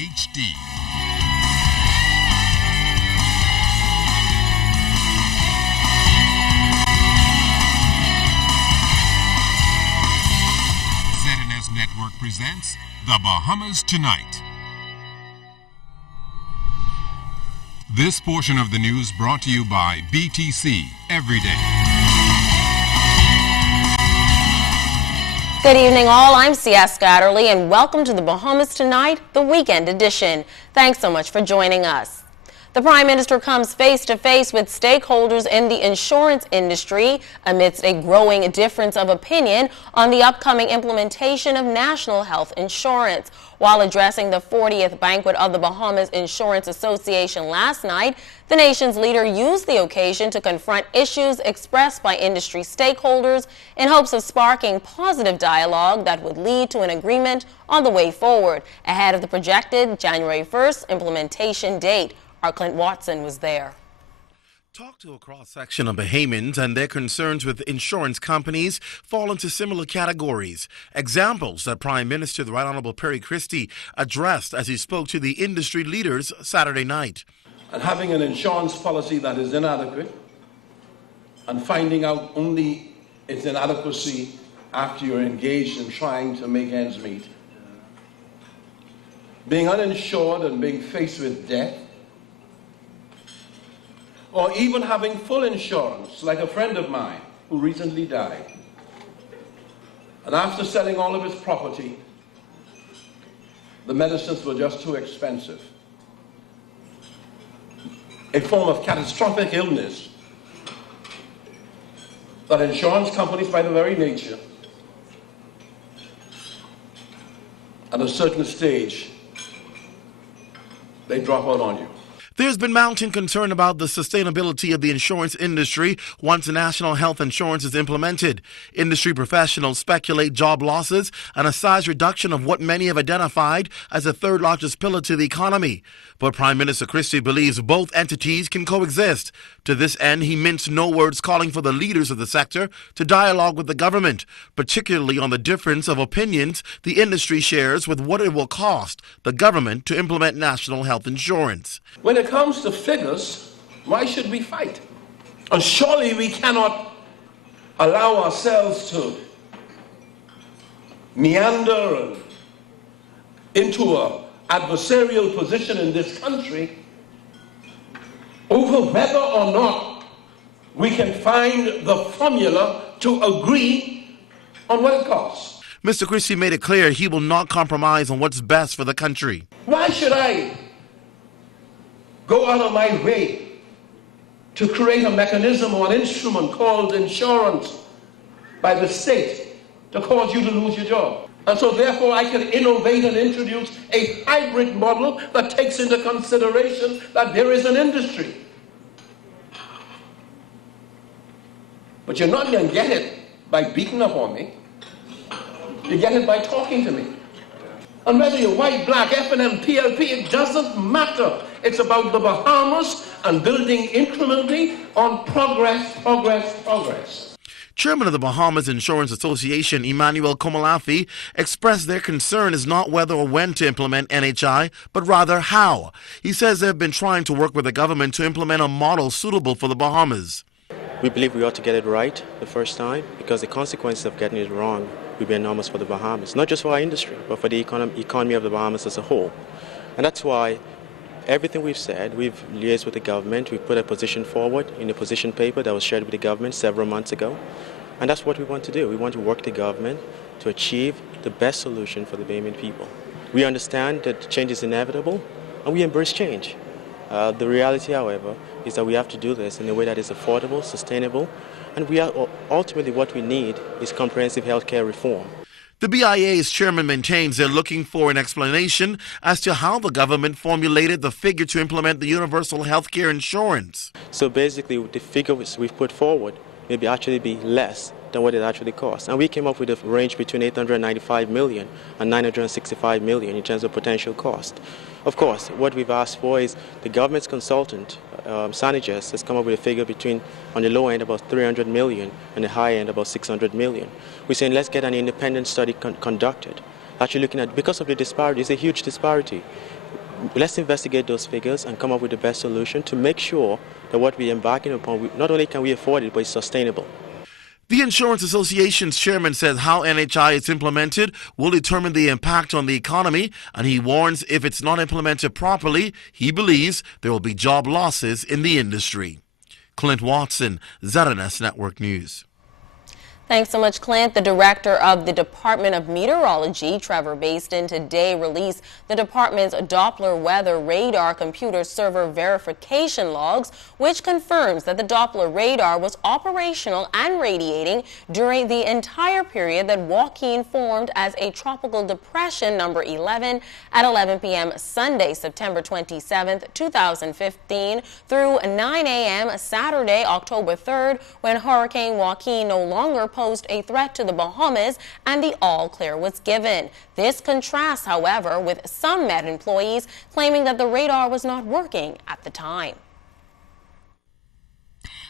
HD. ZNS Network presents The Bahamas Tonight. This portion of the news brought to you by BTC Everyday. Good evening all, I'm C.S. Scatterly and welcome to the Bahamas Tonight, the weekend edition. Thanks so much for joining us. The Prime Minister comes face to face with stakeholders in the insurance industry amidst a growing difference of opinion on the upcoming implementation of national health insurance. While addressing the 40th banquet of the Bahamas Insurance Association last night, the nation's leader used the occasion to confront issues expressed by industry stakeholders in hopes of sparking positive dialogue that would lead to an agreement on the way forward ahead of the projected January 1st implementation date. Our Clint Watson was there. Talk to a cross-section of Bahamians and their concerns with insurance companies fall into similar categories. Examples that Prime Minister the Right Honorable Perry Christie addressed as he spoke to the industry leaders Saturday night. And having an insurance policy that is inadequate and finding out only its inadequacy after you're engaged in trying to make ends meet. Being uninsured and being faced with death, or even having full insurance, like a friend of mine who recently died. And after selling all of his property, the medicines were just too expensive. A form of catastrophic illness that insurance companies, by their very nature, at a certain stage, they drop out on you. There's been mounting concern about the sustainability of the insurance industry once national health insurance is implemented. Industry professionals speculate job losses and a size reduction of what many have identified as the third largest pillar to the economy. But Prime Minister Christie believes both entities can coexist. To this end, he minced no words calling for the leaders of the sector to dialogue with the government, particularly on the difference of opinions the industry shares with what it will cost the government to implement national health insurance. When it comes to figures, why should we fight? And surely we cannot allow ourselves to meander into an adversarial position in this country over whether or not we can find the formula to agree on what it costs. Mr. Christie made it clear he will not compromise on what's best for the country. Why should I go out of my way to create a mechanism or an instrument called insurance by the state to cause you to lose your job? And so therefore I can innovate and introduce a hybrid model that takes into consideration that there is an industry. But you're not going to get it by beating up on me. You get it by talking to me. And whether you're white, black, F&M, PLP, it doesn't matter. It's about the Bahamas and building incrementally on progress. Chairman of the Bahamas Insurance Association, Emmanuel Komalafi, expressed their concern is not whether or when to implement NHI, but rather how. He says they've been trying to work with the government to implement a model suitable for the Bahamas. We believe we ought to get it right the first time because the consequences of getting it wrong will be enormous for the Bahamas, not just for our industry, but for the economy of the Bahamas as a whole. And that's why everything we've said, we've liaised with the government, we've put a position forward in a position paper that was shared with the government several months ago. And that's what we want to do. We want to work with the government to achieve the best solution for the Bahamian people. We understand that change is inevitable, and we embrace change. The reality, however, is that we have to do this in a way that is affordable, sustainable, and ultimately what we need is comprehensive health care reform. The BIA's chairman maintains they're looking for an explanation as to how the government formulated the figure to implement the universal health care insurance. So basically, the figure we've put forward may actually be less than what it actually costs. And we came up with a range between $895 million and $965 million in terms of potential cost. Of course, what we've asked for is the government's consultant, Sanigest, has come up with a figure between, on the low end, about $300 million and the high end, about $600 million. We're saying let's get an independent study conducted, actually looking at, because of the disparity, it's a huge disparity. let's investigate those figures and come up with the best solution to make sure that what we're embarking upon, not only can we afford it, but it's sustainable. The Insurance Association's chairman says how NHI is implemented will determine the impact on the economy, and he warns if it's not implemented properly, he believes there will be job losses in the industry. Clint Watson, ZNS Network News. Thanks so much, Clint. The director of the Department of Meteorology, Trevor Baston, today released the department's Doppler weather radar computer server verification logs, which confirms that the Doppler radar was operational and radiating during the entire period that Joaquin formed as a tropical depression number 11 at 11 p.m. Sunday, September 27, 2015, through 9 a.m. Saturday, October 3rd, when Hurricane Joaquin no longer posed a threat to the Bahamas and the all clear was given. This contrasts, however, with some Met employees claiming that the radar was not working at the time.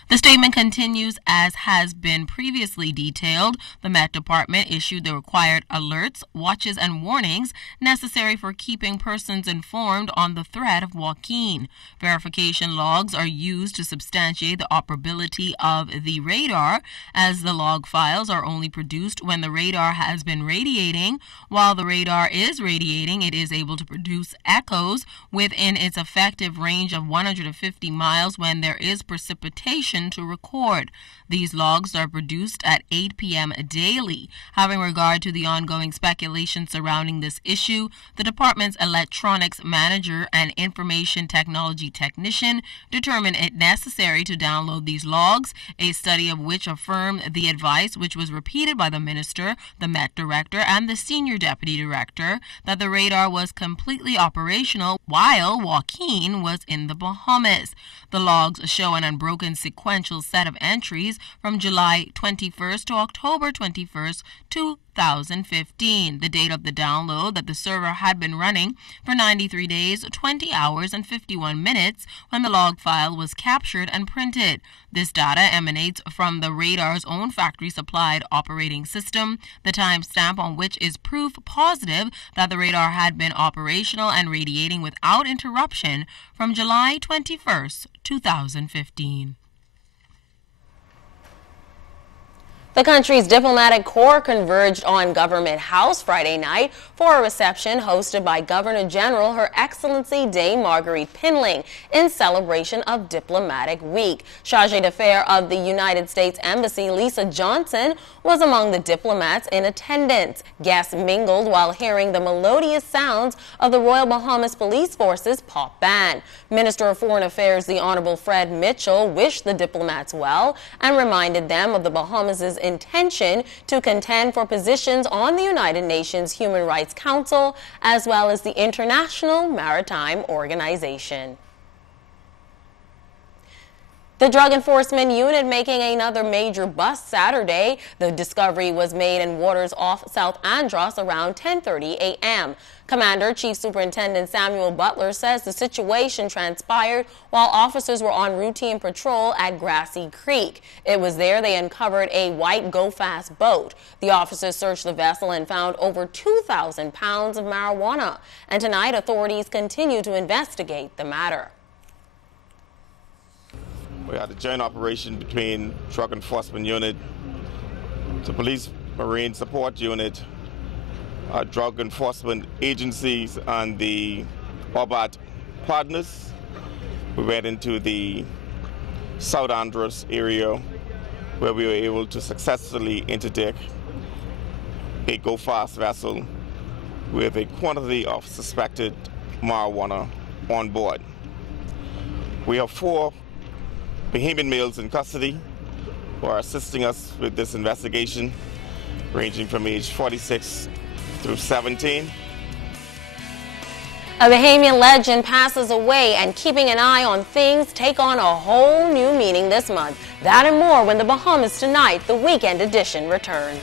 The statement continues, as has been previously detailed. The Met Department issued the required alerts, watches, and warnings necessary for keeping persons informed on the threat of Joaquin. Verification logs are used to substantiate the operability of the radar, as the log files are only produced when the radar has been radiating. While the radar is radiating, it is able to produce echoes within its effective range of 150 miles when there is precipitation to record. These logs are produced at 8 p.m. daily. Having regard to the ongoing speculation surrounding this issue, the department's electronics manager and information technology technician determined it necessary to download these logs, a study of which affirmed the advice, which was repeated by the minister, the Met director, and the senior deputy director, that the radar was completely operational while Joaquin was in the Bahamas. The logs show an unbroken sequential set of entries from July 21st to October 21st, 2015, the date of the download, that the server had been running for 93 days, 20 hours, and 51 minutes when the log file was captured and printed. This data emanates from the radar's own factory-supplied operating system, the timestamp on which is proof positive that the radar had been operational and radiating without interruption from July 21st, 2015. The country's diplomatic corps converged on Government House Friday night for a reception hosted by Governor General Her Excellency Dame Marguerite Pinling in celebration of Diplomatic Week. Chargé d'Affaires of the United States Embassy, Lisa Johnson, was among the diplomats in attendance. Guests mingled while hearing the melodious sounds of the Royal Bahamas Police Force's pop band. Minister of Foreign Affairs, the Honorable Fred Mitchell, wished the diplomats well and reminded them of the Bahamas' intention to contend for positions on the United Nations Human Rights Council as well as the International Maritime Organization. The Drug Enforcement Unit making another major bust Saturday. The discovery was made in waters off South Andros around 10:30 a.m. Commander Chief Superintendent Samuel Butler says the situation transpired while officers were on routine patrol at Grassy Creek. It was there they uncovered a white go-fast boat. The officers searched the vessel and found over 2,000 pounds of marijuana. And tonight, authorities continue to investigate the matter. We had a joint operation between Drug Enforcement Unit, the Police Marine Support Unit, drug enforcement agencies, and the OBAT partners. We went into the South Andros area where we were able to successfully interdict a go-fast vessel with a quantity of suspected marijuana on board. We have 4 Bahamian males in custody who are assisting us with this investigation, ranging from age 46 through 17. A Bahamian legend passes away, and keeping an eye on things take on a whole new meaning this month. That and more when the Bahamas Tonight, the weekend edition, returns.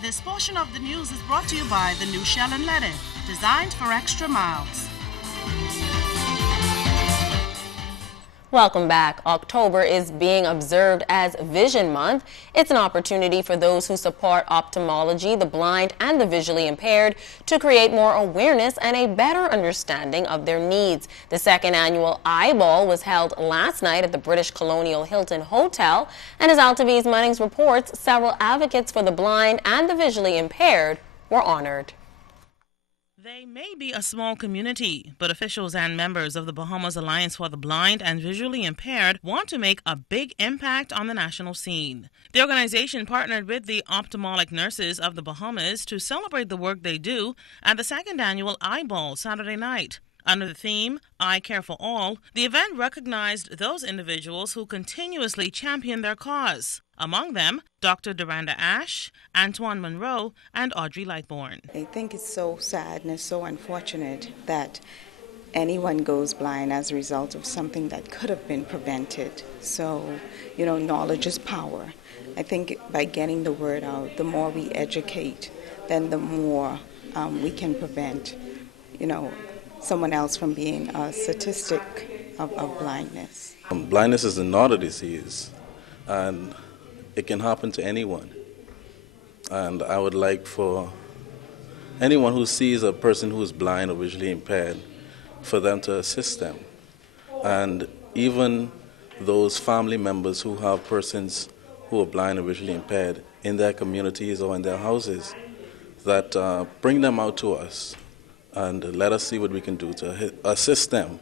This portion of the news is brought to you by the new Shell & Letty, designed for extra miles. Welcome back. October is being observed as Vision Month. It's an opportunity for those who support ophthalmology, the blind, and the visually impaired to create more awareness and a better understanding of their needs. The second annual Eye Ball was held last night at the British Colonial Hilton Hotel, and as AltaV's Munnings reports, several advocates for the blind and the visually impaired were honored. They may be a small community, but officials and members of the Bahamas Alliance for the Blind and Visually Impaired want to make a big impact on the national scene. The organization partnered with the ophthalmic nurses of the Bahamas to celebrate the work they do at the second annual Eye Ball Saturday night. Under the theme, Eye Care for All, the event recognized those individuals who continuously champion their cause. Among them, Dr. Duranda Ash, Antoine Monroe, and Audrey Lightbourne. I think it's so sad and it's so unfortunate that anyone goes blind as a result of something that could have been prevented. So, knowledge is power. I think by getting the word out, the more we educate, then the more we can prevent, someone else from being a statistic of blindness. Blindness is not a disease, and it can happen to anyone. And I would like for anyone who sees a person who is blind or visually impaired, for them to assist them. And even those family members who have persons who are blind or visually impaired in their communities or in their houses, that bring them out to us and let us see what we can do to assist them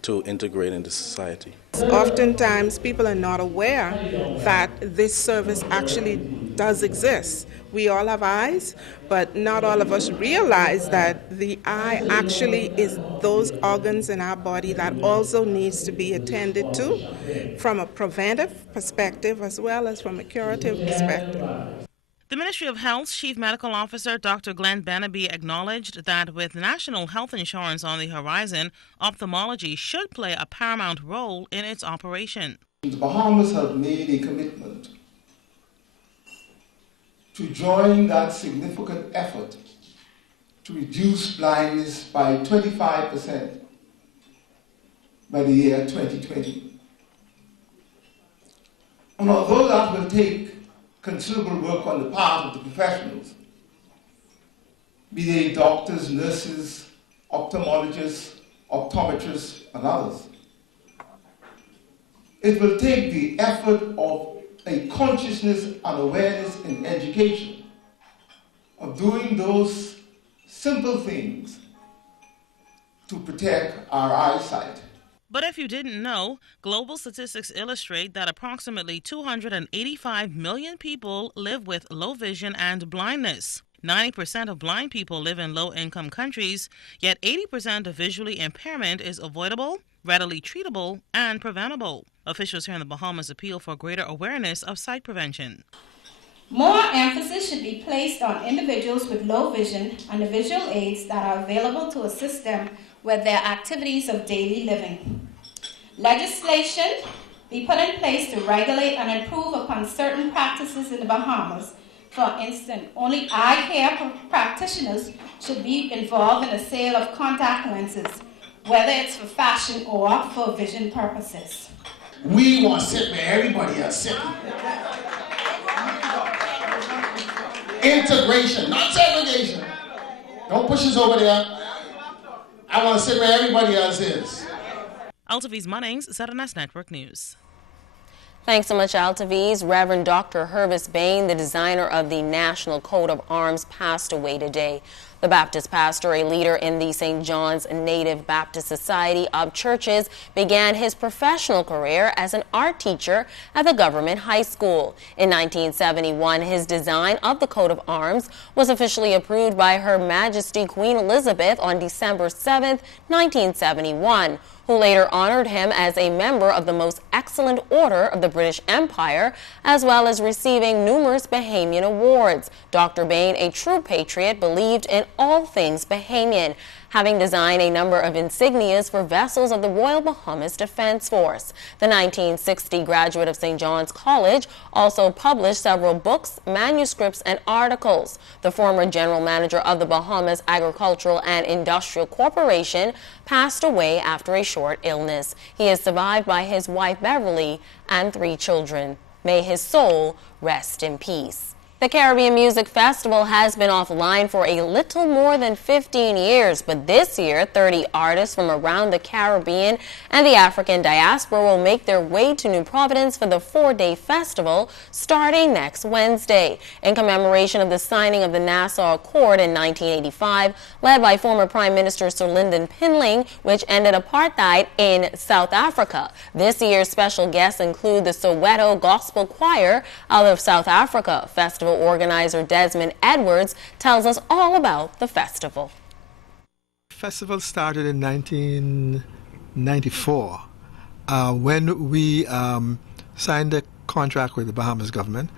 to integrate into society. Oftentimes people are not aware that this service actually does exist. We all have eyes, but not all of us realize that the eye actually is those organs in our body that also needs to be attended to from a preventive perspective as well as from a curative perspective. The Ministry of Health's Chief Medical Officer, Dr. Glenn Benaby, acknowledged that with national health insurance on the horizon, ophthalmology should play a paramount role in its operation. The Bahamas have made a commitment to join that significant effort to reduce blindness by 25% by the year 2020. And although that will take considerable work on the part of the professionals, be they doctors, nurses, ophthalmologists, optometrists, and others, it will take the effort of a consciousness and awareness in education of doing those simple things to protect our eyesight. But if you didn't know, global statistics illustrate that approximately 285 million people live with low vision and blindness. 90% of blind people live in low-income countries, yet 80% of visually impairment is avoidable, readily treatable, and preventable. Officials here in the Bahamas appeal for greater awareness of sight prevention. More emphasis should be placed on individuals with low vision and the visual aids that are available to assist them with their activities of daily living. Legislation be put in place to regulate and improve upon certain practices in the Bahamas. For instance, only eye care practitioners should be involved in the sale of contact lenses, whether it's for fashion or for vision purposes. We want to sit where everybody else sits. Integration, not segregation. Don't push us over there. I want to sit where everybody else is. AltaV's Munnings, ZNS Network News. Thanks so much, AltaV's. Reverend Dr. Hervis Bain, the designer of the National Coat of Arms, passed away today. The Baptist pastor, a leader in the St. John's Native Baptist Society of Churches, began his professional career as an art teacher at the government high school. In 1971, his design of the coat of arms was officially approved by Her Majesty Queen Elizabeth on December 7, 1971. Who later honored him as a member of the Most Excellent Order of the British Empire, as well as receiving numerous Bahamian awards. Dr. Bain, a true patriot, believed in all things Bahamian. having designed a number of insignias for vessels of the Royal Bahamas Defense Force. The 1960 graduate of St. John's College also published several books, manuscripts, and articles. The former general manager of the Bahamas Agricultural and Industrial Corporation passed away after a short illness. He is survived by his wife Beverly and 3 children. May his soul rest in peace. The Caribbean Music Festival has been offline for a little more than 15 years, but this year 30 artists from around the Caribbean and the African diaspora will make their way to New Providence for the 4-day festival starting next Wednesday. In commemoration of the signing of the Nassau Accord in 1985, led by former Prime Minister Sir Lynden Pinling, which ended apartheid in South Africa. This year's special guests include the Soweto Gospel Choir out of South Africa. Festival organizer Desmond Edwards tells us all about the festival. The festival started in 1994 when we signed a contract with the Bahamas government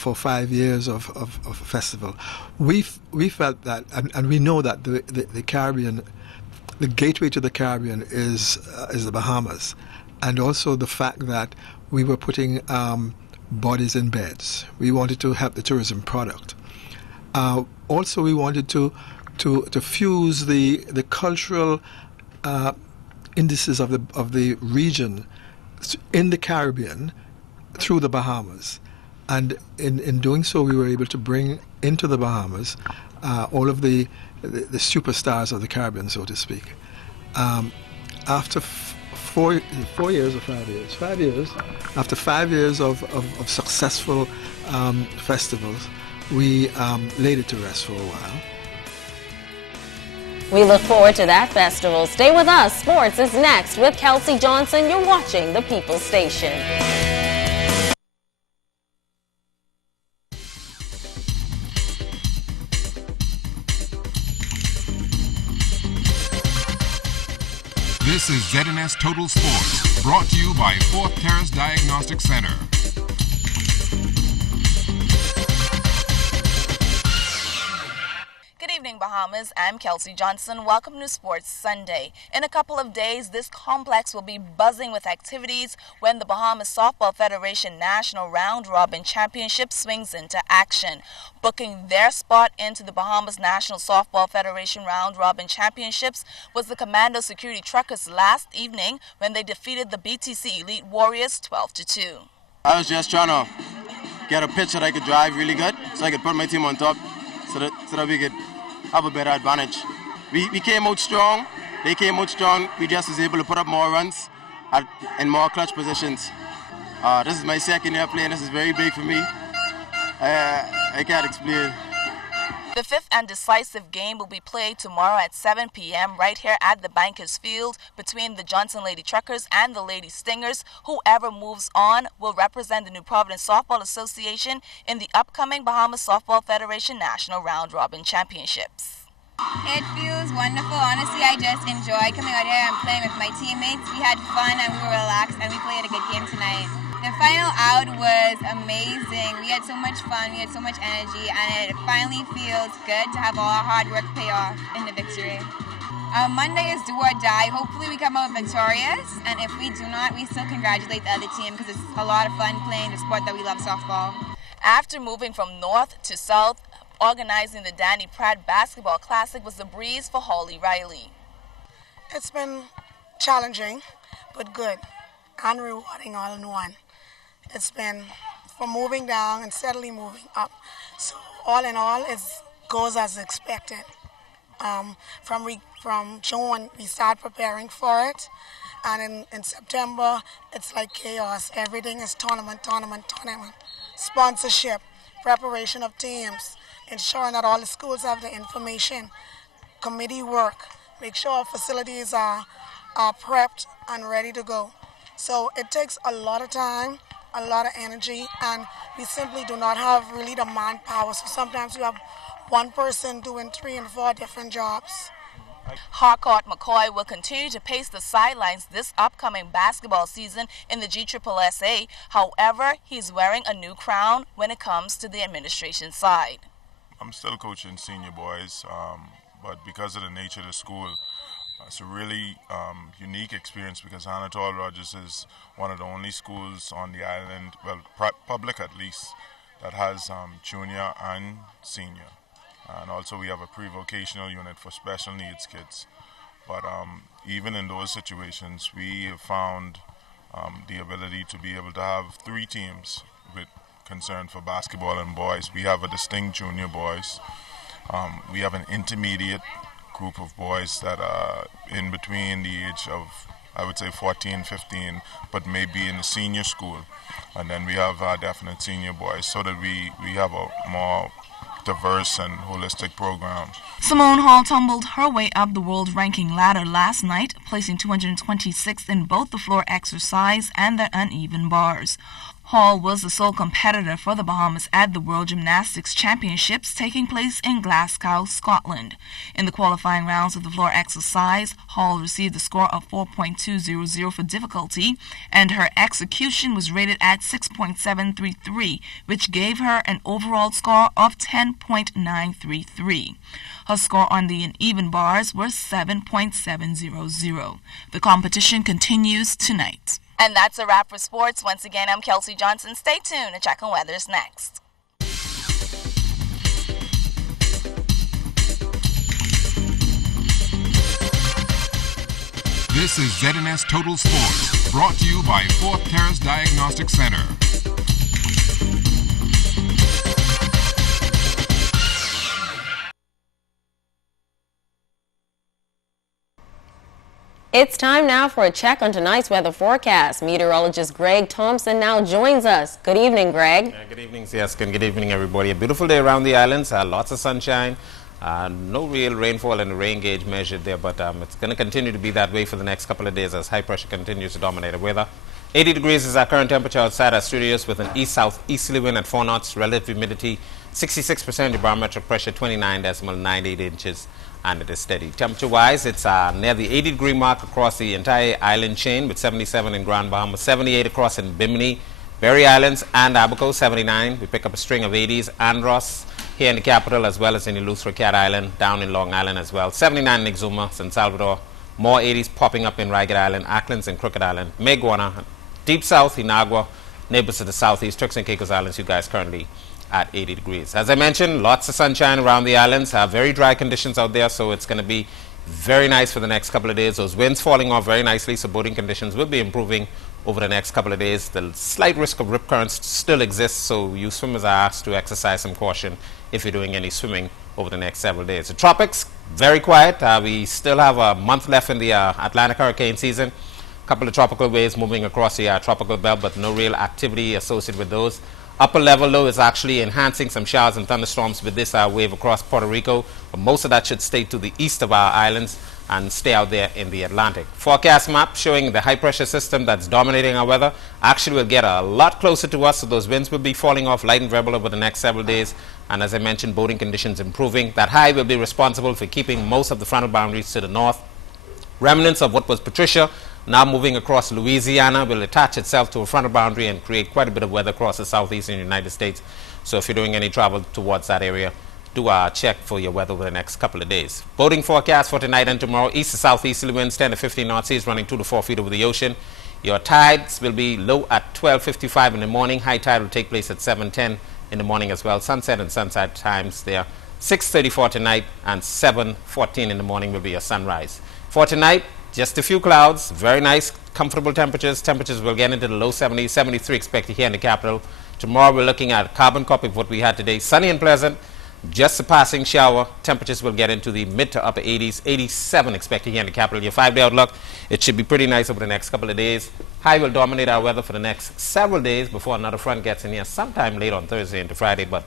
for 5 years of a festival. We felt that, and we know that the Caribbean, the gateway to the Caribbean is the Bahamas, and also the fact that we were putting bodies in beds. We wanted to help the tourism product. Also, we wanted to fuse the cultural indices of the region in the Caribbean through the Bahamas, and in doing so, we were able to bring into the Bahamas all of the superstars of the Caribbean, so to speak. After 4 years or 5 years? 5 years. After 5 years of successful festivals, we laid it to rest for a while. We look forward to that festival. Stay with us. Sports is next with Kelsey Johnson. You're watching the People's Station. This is ZNS Total Sports, brought to you by Fourth Terrace Diagnostic Center. Good evening, Bahamas. I'm Kelsey Johnson. Welcome to Sports Sunday. In a couple of days, this complex will be buzzing with activities when the Bahamas Softball Federation National Round Robin Championship swings into action. Booking their spot into the Bahamas National Softball Federation Round Robin Championships was the Commando Security Truckers last evening when they defeated the BTC Elite Warriors 12-2. I was just trying to get a pitch that I could drive really good so I could put my team on top so that we could have a better advantage. We came out strong, they came out strong, we just was able to put up more runs in more clutch positions. This is my second year playing, this is very big for me. I can't explain. The fifth and decisive game will be played tomorrow at 7 p.m. right here at the Bankers Field between the Johnson Lady Truckers and the Lady Stingers. Whoever moves on will represent the New Providence Softball Association in the upcoming Bahamas Softball Federation National Round Robin Championships. It feels wonderful. Honestly, I just enjoy coming out here and playing with my teammates. We had fun and we were relaxed and we played a good game tonight. The final out was amazing. We had so much fun, we had so much energy, and it finally feels good to have all our hard work pay off in the victory. Monday is do or die. Hopefully we come out victorious, and if we do not, we still congratulate the other team because it's a lot of fun playing the sport that we love, softball. After moving from north to south, organizing the Danny Pratt Basketball Classic was a breeze for Holly Riley. It's been challenging, but good and rewarding all in one. It's been from moving down and steadily moving up. So all in all, it goes as expected. From June, we start preparing for it. And in September, it's like chaos. Everything is tournament. Sponsorship, preparation of teams, ensuring that all the schools have the information, committee work, make sure our facilities are prepped and ready to go. So it takes a lot of time, a lot of energy, and we simply do not have really the manpower. So sometimes we have one person doing 3 and 4 different jobs. Harcourt McCoy will continue to pace the sidelines this upcoming basketball season in the GSSSA. However, he's wearing a new crown when it comes to the administration side. I'm still coaching senior boys, but because of the nature of the school, it's a really unique experience because Anatole Rogers is one of the only schools on the island, well, public at least, that has junior and senior. And also we have a pre-vocational unit for special needs kids. But even in those situations, we have found the ability to be able to have 3 teams with concern for basketball and boys. We have a distinct junior boys. We have an intermediate group of boys that are in between the age of, I would say, 14, 15, but maybe in the senior school. And then we have our definite senior boys, so that we have a more diverse and holistic program. Simone Hall tumbled her way up the world ranking ladder last night, placing 226th in both the floor exercise and the uneven bars. Hall was the sole competitor for the Bahamas at the World Gymnastics Championships taking place in Glasgow, Scotland. In the qualifying rounds of the floor exercise, Hall received a score of 4.200 for difficulty, and her execution was rated at 6.733, which gave her an overall score of 10.933. Her score on the uneven bars was 7.700. The competition continues tonight. And that's a wrap for sports. Once again, I'm Kelsey Johnson. Stay tuned to check on weather's next. This is ZNS Total Sports, brought to you by Fourth Terrace Diagnostic Center. It's time now for a check on tonight's weather forecast. Meteorologist Greg Thompson now joins us. Good evening, Greg. Good evening, Siaska, and good evening, everybody. A beautiful day around the islands. Lots of sunshine. No real rainfall and rain gauge measured there, but it's going to continue to be that way for the next couple of days as high pressure continues to dominate the weather. 80 degrees is our current temperature outside our studios with an east-south-easterly wind at 4 knots, relative humidity 66%, the barometric pressure 29.98 inches. And it is steady. Temperature-wise, it's near the 80-degree mark across the entire island chain with 77 in Grand Bahama, 78 across in Bimini, Berry Islands, and Abaco, 79. We pick up a string of 80s, Andros, here in the capital, as well as in Eleuthera, Cat Island, down in Long Island as well. 79 in Exuma, San Salvador, more 80s popping up in Ragged Island, Acklins, and Crooked Island, Meguana, Deep South, Inagua, neighbors to the southeast, Turks and Caicos Islands, you guys currently at 80 degrees. As I mentioned, lots of sunshine around the islands, very dry conditions out there, so it's going to be very nice for the next couple of days. Those winds falling off very nicely, so boating conditions will be improving over the next couple of days. The slight risk of rip currents still exists, so you swimmers are asked to exercise some caution if you're doing any swimming over the next several days. The tropics, very quiet. We still have a month left in the Atlantic hurricane season. A couple of tropical waves moving across the tropical belt, but no real activity associated with those. Upper level, though, is actually enhancing some showers and thunderstorms with this wave across Puerto Rico. But most of that should stay to the east of our islands and stay out there in the Atlantic. Forecast map showing the high-pressure system that's dominating our weather actually will get a lot closer to us, so those winds will be falling off light and variable over the next several days. And as I mentioned, boating conditions improving. That high will be responsible for keeping most of the frontal boundaries to the north. Remnants of what was Patricia now moving across Louisiana will attach itself to a frontal boundary and create quite a bit of weather across the southeastern United States. So if you're doing any travel towards that area, do check for your weather over the next couple of days. Boating forecast for tonight and tomorrow: east to southeasterly winds 10 to 15 knot seas running 2 to 4 feet over the ocean. Your tides will be low at 12:55 in the morning. High tide will take place at 7:10 in the morning as well. Sunset and sunset times there 6:34 tonight and 7:14 in the morning will be your sunrise. For tonight, just a few clouds, very nice, comfortable temperatures. Temperatures will get into the low 70s, 73 expected here in the capital. Tomorrow we're looking at a carbon copy of what we had today. Sunny and pleasant, just a passing shower. Temperatures will get into the mid to upper 80s, 87 expected here in the capital. Your 5-day outlook, it should be pretty nice over the next couple of days. High will dominate our weather for the next several days before another front gets in here sometime late on Thursday into Friday, but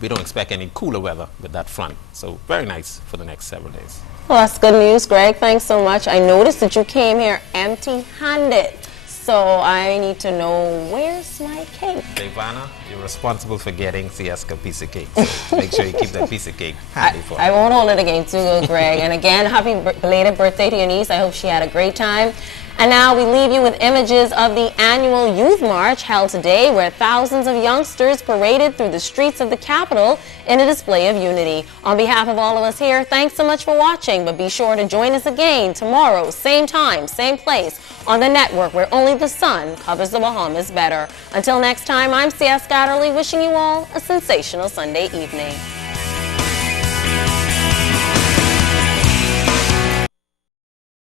we don't expect any cooler weather with that front. So very nice for the next several days. Well, that's good news, Greg. Thanks so much. I noticed that you came here empty-handed, so I need to know, where's my cake? Ivana, you're responsible for getting Siaska a piece of cake. So make sure you keep that piece of cake handy for I won't hold it against you, Greg. And again, happy belated birthday to your niece. I hope she had a great time. And now we leave you with images of the annual Youth March held today, where thousands of youngsters paraded through the streets of the capital in a display of unity. On behalf of all of us here, thanks so much for watching, but be sure to join us again tomorrow, same time, same place, on the network where only the sun covers the Bahamas better. Until next time, I'm C.S. Scatterly, wishing you all a sensational Sunday evening.